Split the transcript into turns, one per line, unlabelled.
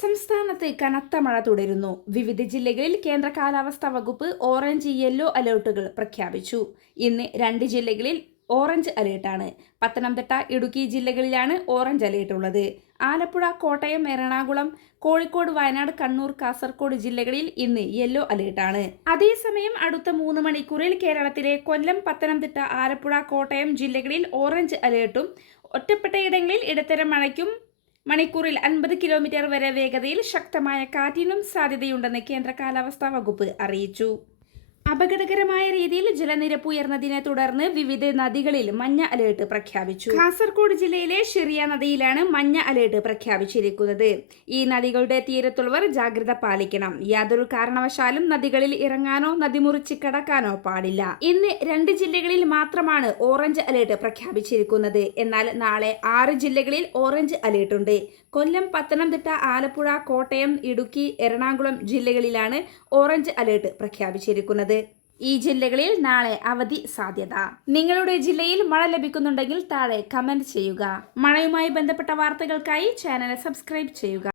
സംസ്ഥാനത്ത് കനത്ത മഴ തുടരുന്നു വിവിധ ജില്ലകളിൽ കേന്ദ്ര കാലാവസ്ഥാ വകുപ്പ് ഓറഞ്ച് യെല്ലോ അലേർട്ടുകൾ പ്രഖ്യാപിച്ചു ഇന്ന് രണ്ട് ജില്ലകളിൽ ഓറഞ്ച് അലേർട്ടാണ് പത്തനംതിട്ട ഇടുക്കി ജില്ലകളിലാണ് ഓറഞ്ച് അലേർട്ട് ഉള്ളത് ആലപ്പുഴ കോട്ടയം എറണാകുളം കോഴിക്കോട് വയനാട് കണ്ണൂർ കാസർഗോഡ് ജില്ലകളിൽ ഇന്ന് യെല്ലോ അലേർട്ടാണ് അതേസമയം അടുത്ത മൂന്ന് മണിക്കൂറിൽ കേരളത്തിലെ കൊല്ലം പത്തനംതിട്ട ആലപ്പുഴ കോട്ടയം ജില്ലകളിൽ ഓറഞ്ച് അലേർട്ടും ഒറ്റപ്പെട്ടയിടങ്ങളിൽ ഇടത്തരം മഴയ്ക്കും മണിക്കൂറിൽ അൻപത് കിലോമീറ്റർ വരെ വേഗതയിൽ ശക്തമായ കാറ്റിനും സാധ്യതയുണ്ടെന്ന് കേന്ദ്ര കാലാവസ്ഥാ വകുപ്പ് അറിയിച്ചു അപകടകരമായ രീതിയിൽ ജലനിരപ്പ് ഉയർന്നതിനെ തുടർന്ന് വിവിധ നദികളിൽ മഞ്ഞ അലേർട്ട് പ്രഖ്യാപിച്ചു കാസർഗോഡ് ജില്ലയിലെ ഷിറിയ നദിയിലാണ് മഞ്ഞ അലേർട്ട് പ്രഖ്യാപിച്ചിരിക്കുന്നത് ഈ നദികളുടെ തീരത്തുള്ളവർ ജാഗ്രത പാലിക്കണം യാതൊരു കാരണവശാലും നദികളിൽ ഇറങ്ങാനോ നദിമുറിച്ച് കടക്കാനോ പാടില്ല ഇന്ന് രണ്ട് ജില്ലകളിൽ മാത്രമാണ് ഓറഞ്ച് അലേർട്ട് പ്രഖ്യാപിച്ചിരിക്കുന്നത് എന്നാൽ നാളെ ആറ് ജില്ലകളിൽ ഓറഞ്ച് അലേർട്ട് ഉണ്ട് കൊല്ലം പത്തനംതിട്ട ആലപ്പുഴ കോട്ടയം ഇടുക്കി എറണാകുളം ജില്ലകളിലാണ് ഓറഞ്ച് അലേർട്ട് പ്രഖ്യാപിച്ചിരിക്കുന്നത് ഈ ജില്ലകളിൽ നാളെ അവധി സാധ്യത നിങ്ങളുടെ ജില്ലയിൽ മഴ ലഭിക്കുന്നുണ്ടെങ്കിൽ താഴെ കമന്റ് ചെയ്യുക മഴയുമായി ബന്ധപ്പെട്ട വാർത്തകൾക്കായി ചാനൽ സബ്സ്ക്രൈബ് ചെയ്യുക